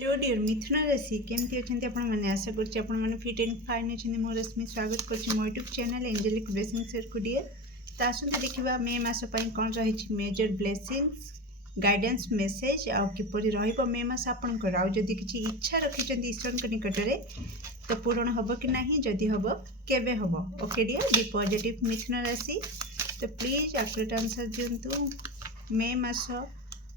Hello dear मिथुन राशि केमती अच्छा आपण मैंने आशा कर फिट एंड फाइन अच्छे मो रश्मि स्वागत कर मो YouTube channel angelic blessing share को डियर तो आसते देखा मे मास कौन रही मेजर ब्लेसिंग्स गाइडेंस मेसेज आउ किपरि रहिबो मे मास आपनकर आउ जदि किछि इच्छा रखिछन्ती ईश्वर के निकटरे तो पूरण हबो कि नहीं जदि हबो केबे हबो okay dear be positive Mithun राशि तो प्लीज एक्यूरेट आंसर दिंतु मे मास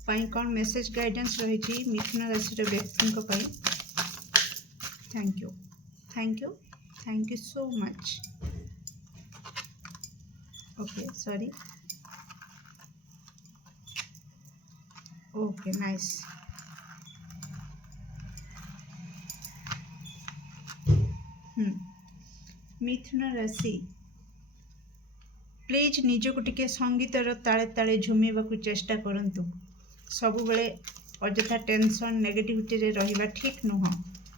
कौन मेसेज गाइडेंस रही मिथुन राशि व्यक्ति thank you thank you thank you so much okay sorry okay nice Mithun राशि प्लीज निजको टिके संगीतर ताले ताले झुमेबा चेष्टा करंतु सब बेले अजथा टेंशन नेगेटिविटी रे रहिबा ठीक नुह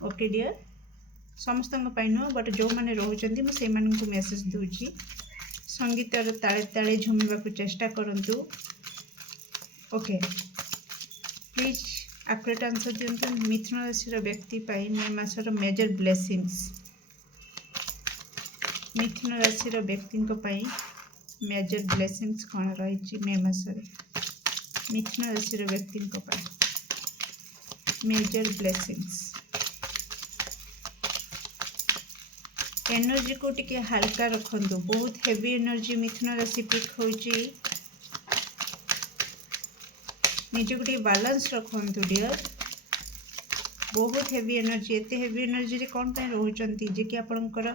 ओके डियर समस्त नुह बट जो मैंने रोचंती मुझे मेसेज दूची संगीतर ताले ताले झुमेबा चेष्टा करंतु ओके प्लीज एक्यूरेट आंसर दियंतु मिथुन राशि व्यक्ति मे मासर मेजर ब्लेसिंग्स मिथुन राशि व्यक्ति मेजर ब्लेसिंग्स कौन रही मे मासरे मिथुन राशि व्यक्ति मेजर ब्लेसिंग्स एनर्जी को टिके हल्का रखंतु बहुत हेवी एनर्जी मिथुन राशि पिक होची निजको टिके बैलेंस रखंतु डियर बहुत हेवी एनर्जी एते हेवी एनर्जी रे कोन पे रहउचंती जे कि आपनकर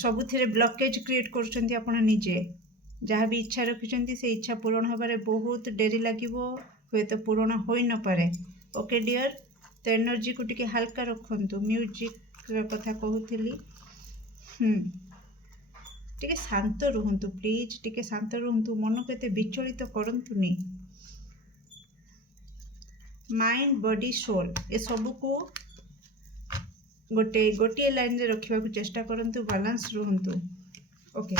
सबुथिरे ब्लॉकेज क्रिएट करछंती आपण निजे जहाँ भी इच्छा रखिंट से इच्छा पूरण हबारे बहुत डेरी लगे हुए तो पूरण हो न पारे ओके डियर तो एनर्जी को टिके हल्का रखंतु म्यूजिक कथा कहूली टिके शांत रुहंतु प्लीज टिके शांत रुहंतु मन को एते विचलित करंतुनी माइंड बॉडी सोल ए सब को गोटे लाइन रे रखा चेष्टा करंतु बैलेंस रुहंतु ओके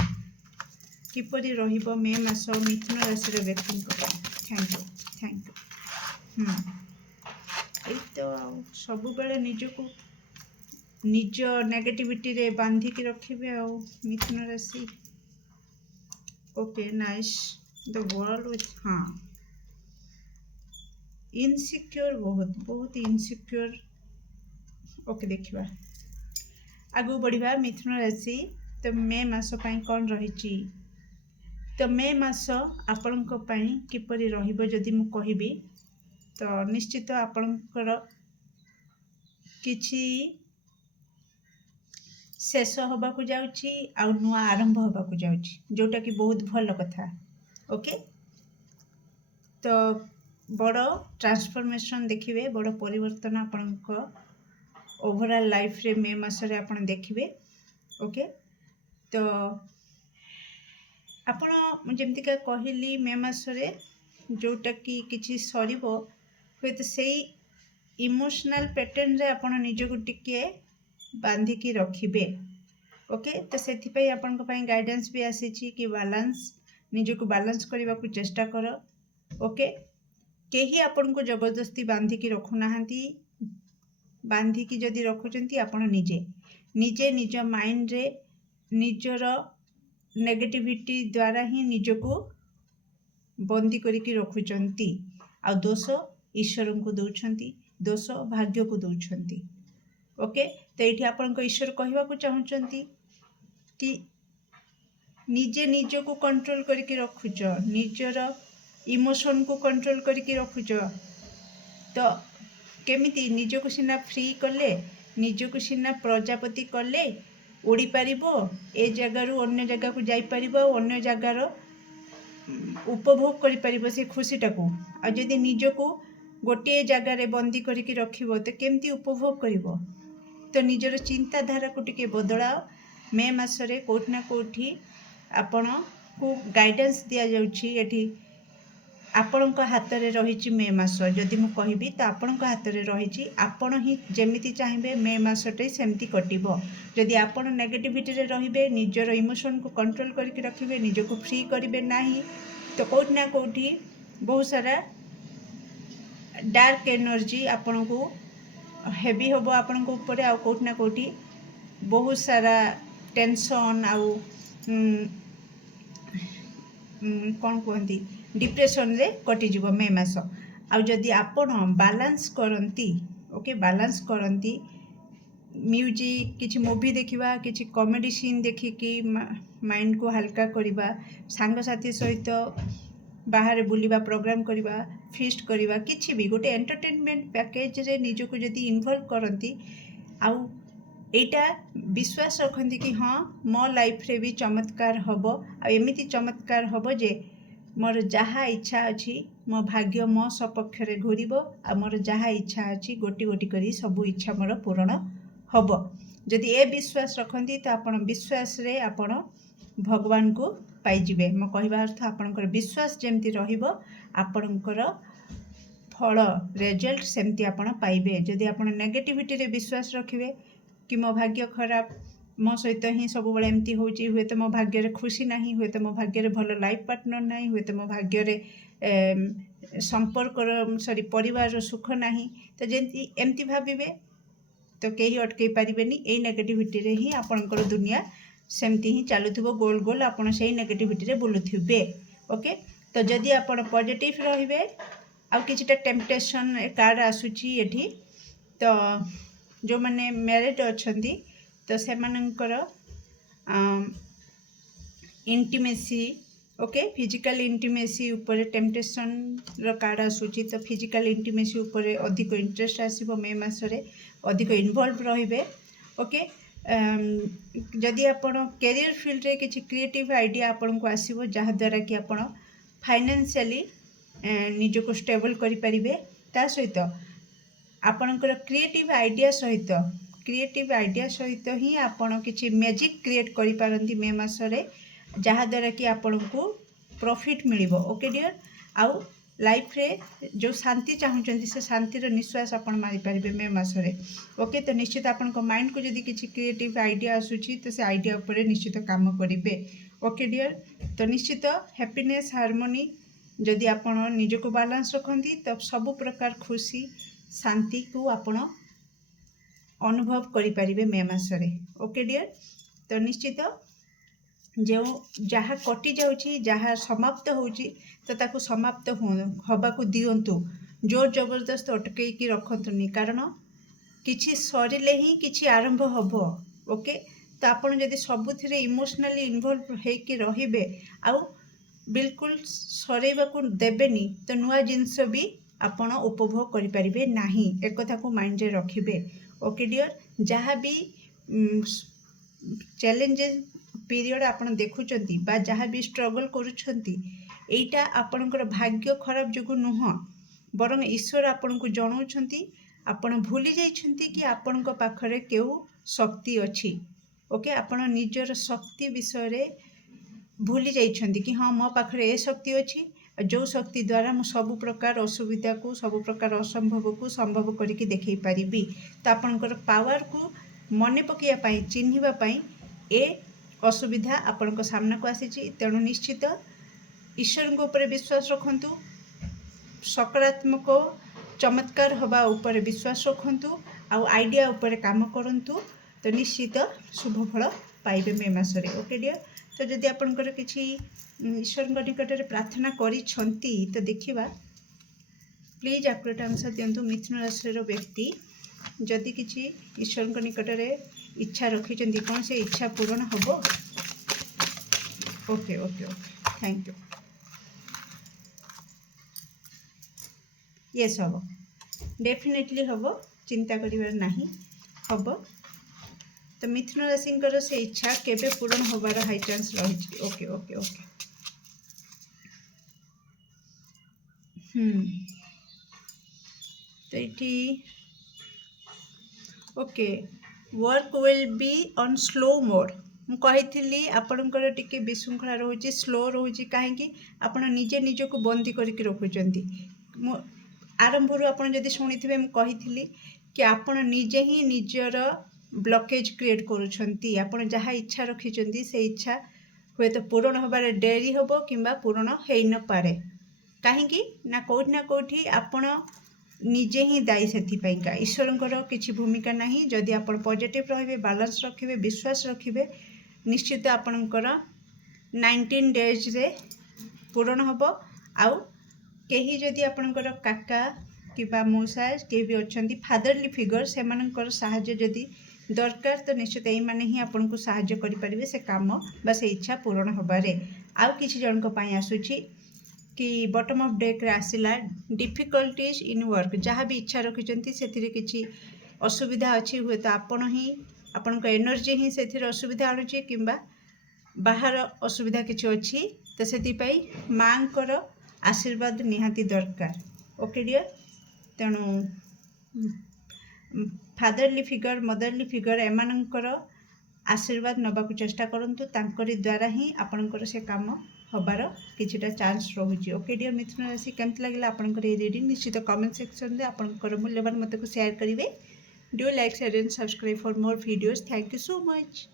किपरि रहिबो मे मास मिथुन राशि व्यक्ति थैंक यू तो सब बेले निजको निज नेगेटिविटी रे बांधिकी रखिबे आ मिथुन राशि okay nice the world with हाँ इनसिक्योर बहुत बहुत इनसिक्योर ओके देखिबा आगु बढ़िबा मिथुन राशि तो मे मास कौन रही तो मे मास आपणक किपरि रहिबो जदि मु कहिबी तो निश्चित आपणकर किछि शेष होबा को जाउची आ नुआ आरंभ होबा को जाउची जोटा कि बहुत भल कथा ओके तो बड़ ट्रांसफॉर्मेशन देखिए बड़ परिवर्तन आपणक ओवरऑल लाइफ रे मे मास रे आपण देखिए ओके तो आपण जमतिका कहली मे मासरे जोटा कि किछि सरीबो हुए तो सेई इमोशनल पैटर्न रे आपण निजको टिके बांधिकी रखिबे ओके तो सेथि पई आपण को पई गाइडेंस भी आसीछि कि बैलेंस निजको बैलेंस करबा को चेष्टा करो ओके केही आपण को जबरदस्ती बांधिकी रखु नाहंती बांधिकी जदि रखुचंती आपण निजे निजे निज माइंड रे निजर नेगेटिविटी द्वारा ही निजको बंदी करिकी रखुचंती आ दोष ईश्वर को दौरान दोष भाग्य को दौरान ओके तो ये आपण को ईश्वर कहवा को चाहूँगी कि निजे निज को कंट्रोल करके रखुच निजर इमोशन को कंट्रोल करके रखुच तो केमिति निजको सीना फ्री कले निजको सीना प्रजापति कले उड़ी पारिबो ए जगारू अन्य जगह को जाई पारिबो अन्य जगार उपभोग करि पारिबो से खुशीटा को आ जदि निजको गोटे जगार बंदी करिकी रखिबो तो केमती उपभोग करिबो तो निजर चिंताधारा को टिके बदलाओ मे मासरे कोठी ना कोठी आपण को गाइडेंस दिया जाउछि एठी आपण हाथ में रही मे मास जदि मु कहबी तो आपण हाथ में रही आपण ही जमीती चाहिए मे मासटे सेमती कटिबो जदि आपण नेगेटिविटी रे रहिबे निजर इमोशन को कंट्रोल करके रखिबे निजको फ्री करिबे नाही तो कोठी ना कोठी बहुत सारा डार्क एनर्जी आपण को हेवी हम आपण ऊपर आ कौटी ना कौटी बहुत सारा टेंशन आउ कौन कहती डिप्रेशन रे कटिज मे मास आदि आपण बालांस करती ओके बालांस करती म्यूजिक किसी मूवी देखा किसी कॉमेडी सीन देखिकी माइंड को हल्का करवा सांगसाथी सहित बाहर बुलवा प्रोग्राम करवा फिस्ट करवा किसी भी गोटे एंटरटेनमेंट पैकेज रे निजको जदि इन्वॉल्व करती आउ एटा विश्वास रखती कि हाँ मो लाइफ रे भी चमत्कार हम आमती चमत्कार हम जे मोर जहाँ इच्छा अच्छी मो भाग्य मो सपक्ष रे घूरब आ मोर जहाँ इच्छा अच्छी गोटी गोटी करी सबू इच्छा मोर पूरण हम जदि ए विश्वास रखती तो आपण विश्वास रे आपण भगवान को पाइजिबे मो कहवा अर्थ आपणकर विश्वास जमती रहिबो आपणकर फल रिजल्ट सेमती आपण पाइबे जदि आपण नेगेटिविटी रे विश्वास रखिबे कि मो भाग्य खराब मो सहित ही सब बड़े एमती होची हुए तो मो भाग्य रे खुशी नहीं हुए तो मो भाग्य रे भल लाइफ पार्टनर नहीं हुए तो मो भाग्य रे संपर्क सॉरी परिवार सुख नहीं तो जेमती एमती भाबिबे तो कहीं अटकई पारिबेनी ए नेगेटिविटी रे ही आपणकर दुनिया सेमती ही चलुथिबो गोल गोल आपण से नेगेटिविटी रे बुलुथिबे ओके तो जदि आपण पॉजिटिव रहिबे आ किछिटा टेम्पटेशन कार्ड आसुची एठी तो जो माने मैरिड अछंती तो से मानकर इंटीमेसी ओके फिजिकल इंटीमेसी ऊपर टेम्पटेशन रो कार्ड आसुची तो फिजिकल इंटीमेसी ऊपर अधिक इंटरेस्ट आसीबो मे मासरे अधिक इन्वॉल्व रहिबे ओके जदि आपण कैरियर फील्ड रे किछि क्रिएटिव आइडिया आपण को आसीबो जहा द्वारा कि आपण फाइनेंशियली निजको स्टेबल करि परिबे ता सहित आपणकर क्रिएटिव आइडिया सहित ही आपण किछि मैजिक क्रिएट करि पारंती मे मासरे जहा द्वारा कि आपण को प्रॉफिट मिलिबो ओके डियर आउ लाइफ रे जो शांति चाहूँगी से शांतिर निश्वास आपण मारी पारे मे मासरे ओके तो निश्चित आपण माइंड को जदि किसी क्रिएटिव आइडिया आसूची तो से आइडिया उपर निश्चित काम करेंगे ओके डियर तो निश्चित हैप्पीनेस हार्मोनी जदि आपण निजको बालांस रखती तो सब प्रकार खुशी शांति को आपण अनुभव करें मे मासरे ओके डियर तो निश्चित जो जहाँ कटि जाऊँगी जहाँ समाप्त होउची तो ताकू समाप्त हवा को दियंतु जोर जबरदस्त अटकई रखतुनी कारण किछि सरिले ही किछि आरंभ हब ओके तो आपण जदि सबुथिरे इमोशनली इन्वॉल्व होइकी रहिबे आउ बिल्कुल सरेबा को देबेनी तो नुआ जिनस भी आपण उपभोग करि परिबे नाही एक कथा को माइंड रे रखिबे ओके डियर जहाँ भी चैलेंजेस पीरियड आपण देखुचंती बा जहाँ भी स्ट्रगल करूछंती एटा आपणकर भाग्य खराब जो नुह बरं ईश्वर आपण को जनाउछंती आपण भूली जाइछंती कि आपण पाखरे केउ शक्ति अछि ओके आपण निजर शक्ति विषय रे भूली जाइछंती कि हाँ मो पाखरे ए शक्ति अछि जो शक्ति द्वारा मु सब प्रकार असुविधा को सब प्रकार असंभव को संभव करिकी देखै पारिबी तो आपणकर पावर को मने पकिया पाई चिन्हिबा पाई ए असुविधा आपण सामना को आसी तेणु निश्चित ईश्वर ऊपर विश्वास रखंतु सकारात्मक चमत्कार हवा ऊपर विश्वास रखंतु आउ आइडिया ऊपर काम करंतु तो निश्चित शुभ फल पाइबे मे मासरे ओके डियर तो जदि आपणकर किछि ईश्वर निकट में प्रार्थना करिछंती तो देखिबा प्लीज आकुरेट आंसर दियंतु मिथुन राशि व्यक्ति जदि किछि ईश्वर निकट में इच्छा रखिछंती कौन से इच्छा पूर्ण हबो okay okay okay thank you yes हम डेफिनेटली हम चिंता करिवार नहीं हम तो मिथुन राशि से इच्छा केबे पूर्ण होबार हाई चांस रही ओके ओके ओके तो ये okay work will be on slow mode मुझे आपणकर टिके विशृंखला रोचे स्लो रोचे कहीं आपण निजे निजक बंदी करके रखुंट आरंभ आप शुणी थे मुझे कि आपण निजे ही निजर ब्लॉकेज क्रिएट करुँच आपण जहाँ इच्छा रखिंट से इच्छा हुए तो पूरण होबार डेरी हम कि पूरण हो न पारे कहीं ना कौटी आपण निजे ही दायी से ईश्वर किसी भूमिका नहीं। जदि आप पॉजिटिव रहिबे, बैलेंस रखिबे, विश्वास रखिबे, निश्चित आपणकर 19 डेज रे पूरण हम। आउ कहीं जदि आपणकर काका कि मौसा के भी अच्छा फादरली फिगर से साहाय्य जदि दरकार तो निश्चित यही माने ही आपन को साहाय्य करें से काम बा से इच्छा पूरण होबारे। आउ किछि जन को पाई आसुछि कि बॉटम ऑफ डेक रे आसिला डिफिकल्टीज इन वर्क। जहाँ भी इच्छा रखिछंती सेथिरे किछि असुविधा अछि, हुए तो आपण ही आपन को एनर्जी ही सेथिरे असुविधा आनुछि किंबा बाहर असुविधा किछि अछि, तो सेति पई मांकर आशीर्वाद निहाती दरकार। ओके डियर, तेणु फादरली फिगर, मदरली फिगर एमानकर आशीर्वाद नबाकू चेष्टा करंतु। तांकरी द्वारा ही आपणकर से काम हबार किछिटा चांस रहुछि। ओके डियर मिथुन राशि, केमति लागला आपणकर ए रीडिंग निश्चित कमेंट सेक्शन रे आपणकर मूल्यवान मत को शेयर करिवे। Do like, share and subscribe for more videos. Thank you so much.